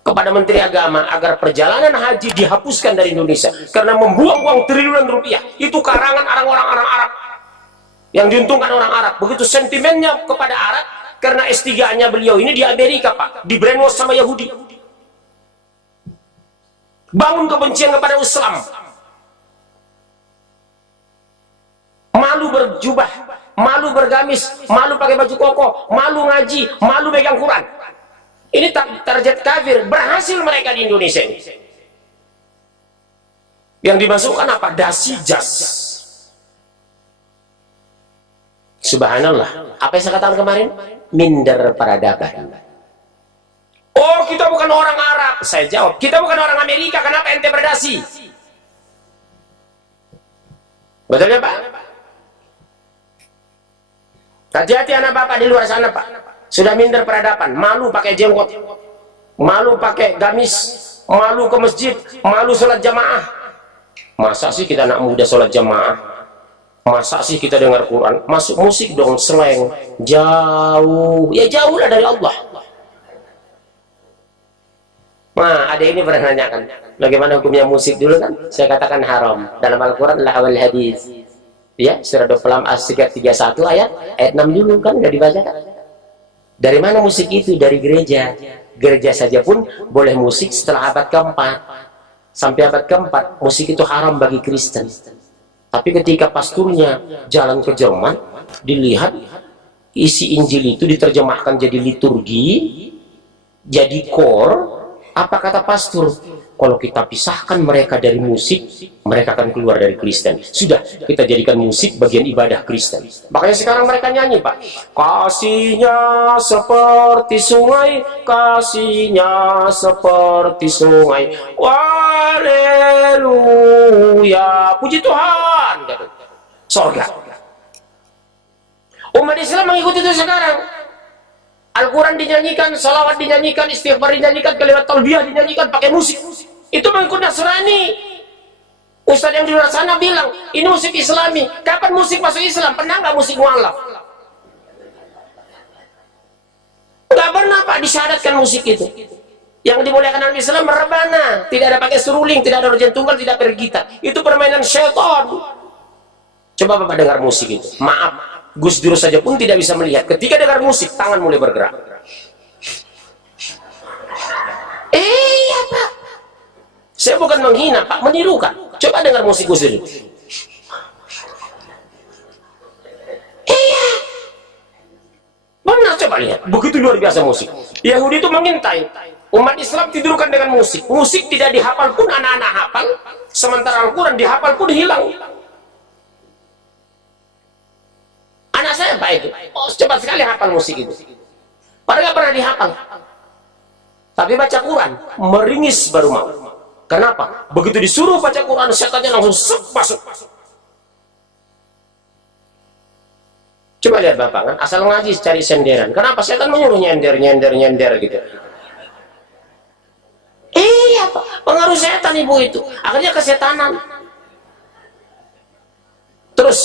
kepada Menteri Agama agar perjalanan haji dihapuskan dari Indonesia karena membuang uang triliunan rupiah. Itu karangan orang-orang Arab yang diuntungkan orang Arab. Begitu sentimennya kepada Arab karena S3-nya beliau ini di Amerika, Pak, di brainwash sama Yahudi, bangun kebencian kepada Islam, malu berjubah, malu bergamis, malu pakai baju koko, malu ngaji, malu pegang Quran. Ini target kafir. Berhasil mereka di Indonesia ini. Yang dimasukkan apa? Dasi jas. Subhanallah. Apa yang saya katakan kemarin? Minder peradaban. Oh, kita bukan orang Arab. Saya jawab, kita bukan orang Amerika. Kenapa ente berdasi? Betul ya, Pak? Hati-hati anak bapak di luar sana, Pak. Sudah minder peradaban, malu pakai jenggot, malu pakai gamis, malu ke masjid, malu sholat jamaah. Masa sih kita anak muda sholat jamaah? Masa sih kita dengar Quran? Masuk musik dong, slang, jauh, ya jauh lah dari Allah. Nah, ada ini pernah nanyakan, bagaimana hukumnya musik dulu kan? Saya katakan haram. Dalam Al-Quran lah awal hadis. Ya, surah 26 31 ayat 6 dulu kan udah dibaca kan? Dari mana musik itu? Dari gereja. Gereja saja pun boleh musik setelah abad keempat. Sampai abad keempat, musik itu haram bagi Kristen. Tapi ketika pasturnya jalan ke Jerman, dilihat isi Injil itu diterjemahkan jadi liturgi, jadi kor. Apa kata pastor? Kalau kita pisahkan mereka dari musik, mereka akan keluar dari Kristen. Sudah, kita jadikan musik bagian ibadah Kristen. Makanya sekarang mereka nyanyi, Pak. Kasihnya seperti sungai, kasihnya seperti sungai. Haleluya, puji Tuhan. Sorga. Umat Islam mengikuti itu sekarang. Al-Quran dinyanyikan, salawat dinyanyikan, istighfar dinyanyikan, kalimat talbiyah dinyanyikan pakai musik. Itu mengikut Nasrani. Ustadz yang di luar sana bilang, ini musik Islami. Kapan musik masuk Islam? Pernah nggak musik mu'alaf? Nggak pernah, Pak, disyaratkan musik itu. Yang dimuliakan dalam Islam merebana, tidak ada pakai seruling, tidak ada organ tunggal, tidak pakai gitar. Itu permainan syaitan. Coba Bapak dengar musik itu. Maaf, Gus Dur saja pun tidak bisa melihat. Ketika dengar musik, tangan mulai bergerak. Iya, Pak. Saya bukan menghina, Pak, menirukan. Coba dengar musik Gus Dur. Iya. Benar, coba lihat. Begitu luar biasa musik. Yahudi itu mengintai. Umat Islam tidurkan dengan musik. Musik tidak dihafal pun anak-anak hafal. Sementara Al-Quran dihafal pun hilang. Anak saya Pak itu, oh cepat sekali hafal musik itu. Padahal nggak pernah dihafal. Tapi baca Quran, meringis baru mau. Kenapa? Begitu disuruh baca Quran, setannya langsung masuk. Coba lihat Bapak kan, asal ngaji cari senderan. Kenapa setan menyuruh nyender gitu? Iya Pak, pengaruh setan ibu itu. Akhirnya kesetanan. Terus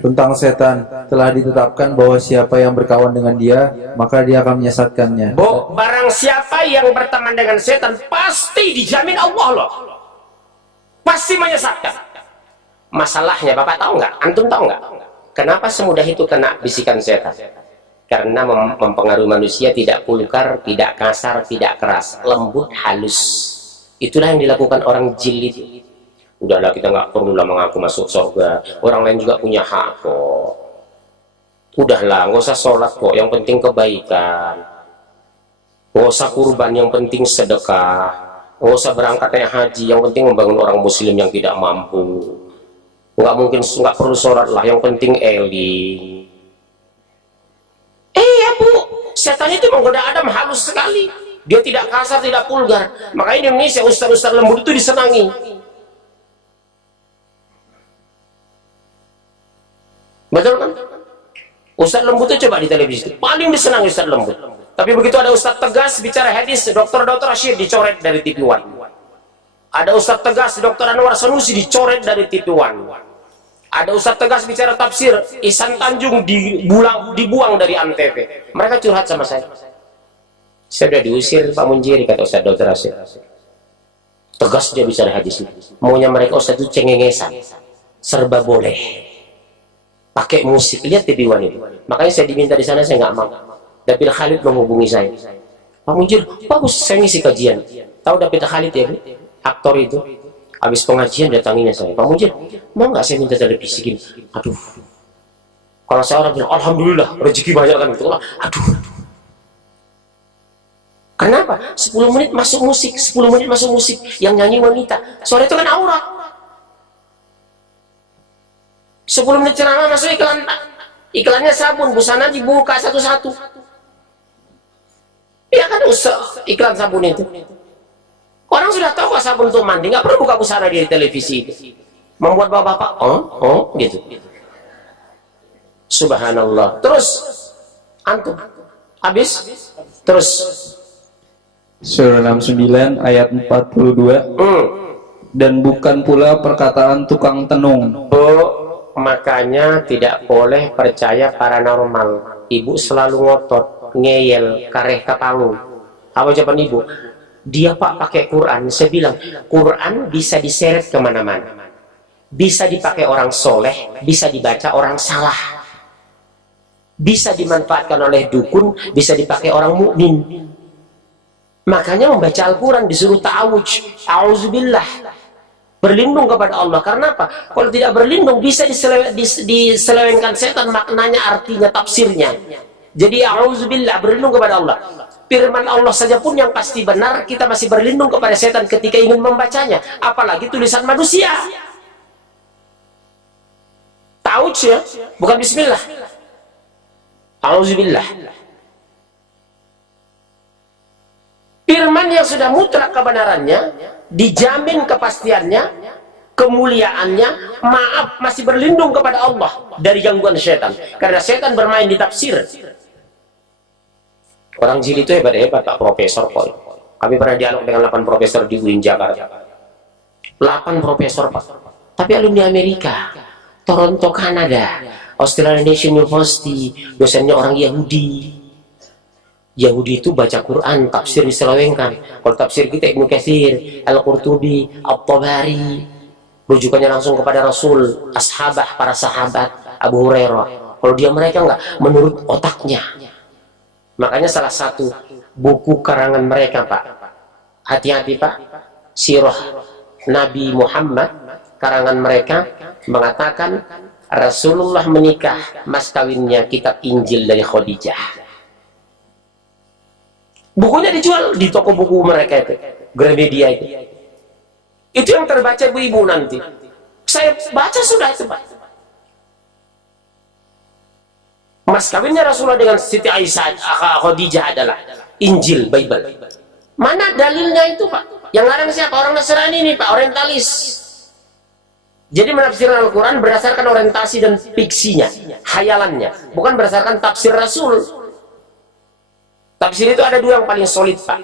tentang setan, telah ditetapkan bahwa siapa yang berkawan dengan dia, maka dia akan menyesatkannya. Barang siapa yang berteman dengan setan, pasti dijamin Allah loh. Pasti menyesatkan. Masalahnya Bapak tahu nggak? Antum tahu nggak? Kenapa semudah itu kena bisikan setan? Karena mempengaruhi manusia tidak vulgar, tidak kasar, tidak keras, lembut, halus. Itulah yang dilakukan orang jil itu. Udahlah, kita nggak perlulah mengaku masuk surga. Orang lain juga punya hak kok. Udahlah, nggak usah sholat kok. Yang penting kebaikan. Nggak usah kurban, yang penting sedekah. Nggak usah berangkat naik haji, yang penting membangun orang muslim yang tidak mampu. Nggak perlu sholat lah, yang penting eling. Iya Bu, setan itu menggoda Adam halus sekali. Dia tidak kasar, tidak vulgar. Makanya di Indonesia ustaz-ustaz lembut itu disenangi. Betul kan? Ustaz lembut itu coba di televisi, paling disenangi Ustaz lembut. Tapi begitu ada Ustaz tegas bicara hadis, Dr. Rashid dicoret dari TV One. Ada Ustaz tegas, Dr. Anwar Sanusi dicoret dari TV One. Ada ustadz tegas bicara tafsir, Ihsan Tanjung dibuang dari Antv. Mereka curhat sama saya. Saya sudah diusir Pak Munjiri, kata Ustadz Dr. Rasid. Tegas dia bicara hadis ini. Maunya mereka ustadz itu cengengesan, serba boleh, pakai musik. Lihat TV One itu. Makanya saya diminta di sana, saya nggak mau. David Khalid menghubungi saya. Pak Munjir, bagus, saya ngisi kajian. Tahu David Khalid ya, Bu? Aktor itu. Habis pengajian datanginya saya, Pak Munjir, mau nggak saya minta televisi gini? Aduh, kalau saya orang bilang, alhamdulillah, rezeki banyak kan gitu. Aduh. Kenapa? 10 menit masuk musik, 10 menit masuk musik, yang nyanyi wanita. Suara itu kan aurat. 10 menit ceramah masuk iklan. Iklannya sabun, busana dibuka satu-satu. Ya kan iklan sabun itu. Orang sudah tahu sabun untuk mandi, nggak perlu buka busana di televisi itu. Membuat bapak-bapak, gitu. Subhanallah. Terus, antum, habis, terus. Surah 69 ayat 42. Dan bukan pula perkataan tukang tenung. Makanya tidak boleh percaya paranormal. Ibu selalu ngotot, ngeyel, kareh kapangu. Apa jawaban ibu? Dia Pak pakai Quran. Saya bilang, Quran bisa diseret kemana-mana. Bisa dipakai orang soleh, bisa dibaca orang salah. Bisa dimanfaatkan oleh dukun, bisa dipakai orang mukmin. Makanya membaca Al-Quran disuruh ta'awudz, a'udzubillah, berlindung kepada Allah. Karena apa? Kalau tidak berlindung bisa diselewengkan setan maknanya, artinya, tafsirnya. Jadi a'udzubillah, berlindung kepada Allah. Firman Allah saja pun yang pasti benar, kita masih berlindung kepada setan ketika ingin membacanya. Apalagi tulisan manusia. Ta'awudz ya, bukan bismillah. A'udzubillah. Firman yang sudah mutlak kebenarannya, dijamin kepastiannya, kemuliaannya, maaf, masih berlindung kepada Allah dari gangguan setan. Karena setan bermain di tafsir. Orang jili itu hebat-hebat, Pak Profesor kok. Kami pernah dialog dengan 8 profesor di UIN Jakarta. 8 profesor, Pak. Tapi alumni Amerika, Toronto, Kanada, Australian National University, dosennya orang Yahudi. Yahudi itu baca Quran, tafsir diselewengkan. Kalau tafsir kita Ibnu Katsir, Al-Qurtubi, At-Tabari, rujukannya langsung kepada Rasul, ashabah, para sahabat, Abu Hurairah. Kalau dia mereka enggak, menurut otaknya. Makanya salah satu buku karangan mereka, Pak, hati-hati Pak, Sirah Nabi Muhammad, karangan mereka mengatakan Rasulullah menikah, mas kawinnya kitab Injil dari Khadijah. Bukunya dijual di toko buku mereka itu, Gramedia itu. Itu yang terbaca ibu-ibu nanti. Saya baca sudah itu, Pak. Mas kawinnya Rasulullah dengan Siti Aisyah Khadijah adalah Injil, Bible. Mana dalilnya itu, Pak? Yang ngarang siapa? Orang Nasrani ini, Pak, orientalis. Jadi menafsirkan Al-Quran berdasarkan orientasi dan fiksinya, khayalannya, bukan berdasarkan tafsir Rasul. Tafsir itu ada 2 yang paling solid, Pak.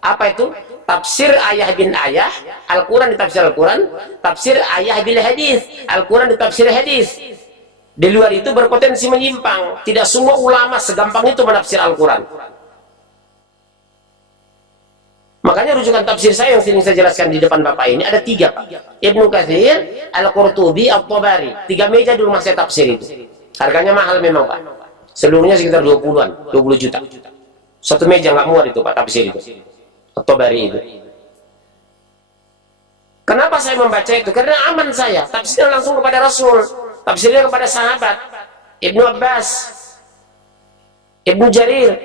Apa itu? Tafsir ayah bin ayah, Al-Quran ditafsir Al-Quran, tafsir ayah bil hadis, Al-Quran ditafsir hadis. Di luar itu berpotensi menyimpang. Tidak semua ulama segampang itu menafsir Al-Quran. Makanya rujukan tafsir saya yang sering saya jelaskan di depan Bapak ini ada 3, Pak. Ibnu Katsir, Al-Qurtubi, At-Tabari. 3 meja di rumah saya tafsir itu. Harganya mahal memang, Pak. Seluruhnya sekitar 20-an, 20 juta. Satu meja nggak muat itu, Pak, tafsir itu. At-Tabari itu. Kenapa saya membaca itu? Karena aman saya. Tafsirnya langsung kepada Rasul. Tafsirnya kepada sahabat. Ibnu Abbas, Ibnu Jarir.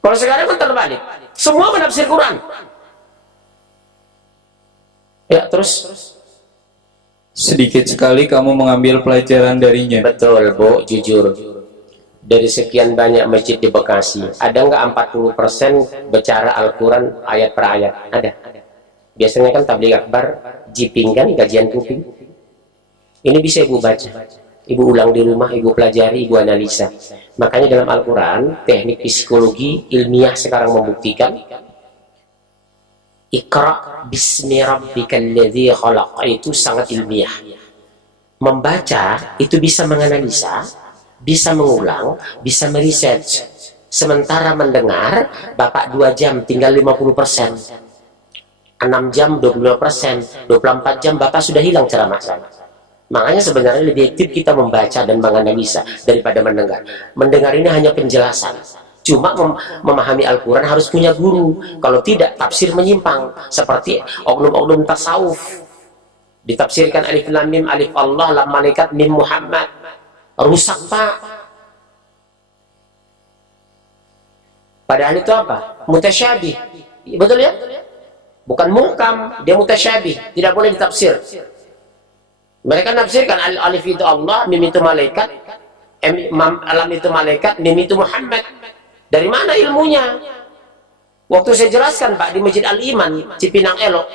Kalau sekarang kan terbalik. Semua menafsir Quran. Ya, terus. Sedikit sekali kamu mengambil pelajaran darinya. Betul, Bu, jujur. Dari sekian banyak masjid di Bekasi, ada nggak 40% bicara Al-Quran ayat per ayat? Ada. Biasanya kan tabligh akbar, jiping kan, kajian kuping. Ini bisa ibu baca, ibu ulang di rumah, ibu pelajari, ibu analisa. Makanya dalam Al-Quran, teknik psikologi ilmiah sekarang membuktikan, Iqra bismi rabbikal ladzi khalaq, itu sangat ilmiah. Membaca itu bisa menganalisa, bisa mengulang, bisa meriset. Sementara mendengar, Bapak 2 jam tinggal 50%. 6 jam 25%, 24 jam Bapak sudah hilang ceramah saya. Makanya sebenarnya lebih aktif kita membaca dan menganalisa daripada mendengar. Mendengar ini hanya penjelasan. Cuma memahami Al-Quran harus punya guru. Kalau tidak, tafsir menyimpang. Seperti oknum-oknum tasawuf. Ditafsirkan alif lam mim, alif Allah, lam malaikat, mim Muhammad. Rusak, Pak. Padahal itu apa? Mutasyabih. Betul ya? Bukan muhkam, dia mutasyabih. Tidak boleh ditafsir. Mereka nafsirkan alif itu Allah, mim itu malaikat, lam itu malaikat, mim itu Muhammad. Dari mana ilmunya? Waktu saya jelaskan, Pak, di Masjid Al-Iman, Cipinang Elok,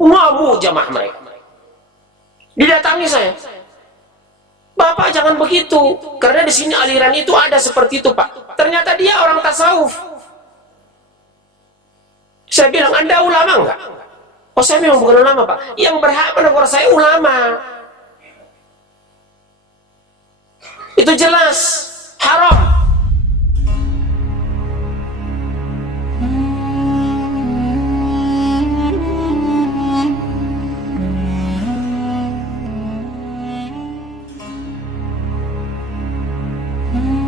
ngamuk jamaah mereka. Didatangi saya. Bapak jangan begitu, karena di sini aliran itu ada seperti itu, Pak. Ternyata dia orang tasawuf. Saya bilang, Anda ulama enggak? Oh, saya memang bukan ulama, Pak. Yang berhak menegur saya ulama. Itu jelas haram. Hmm.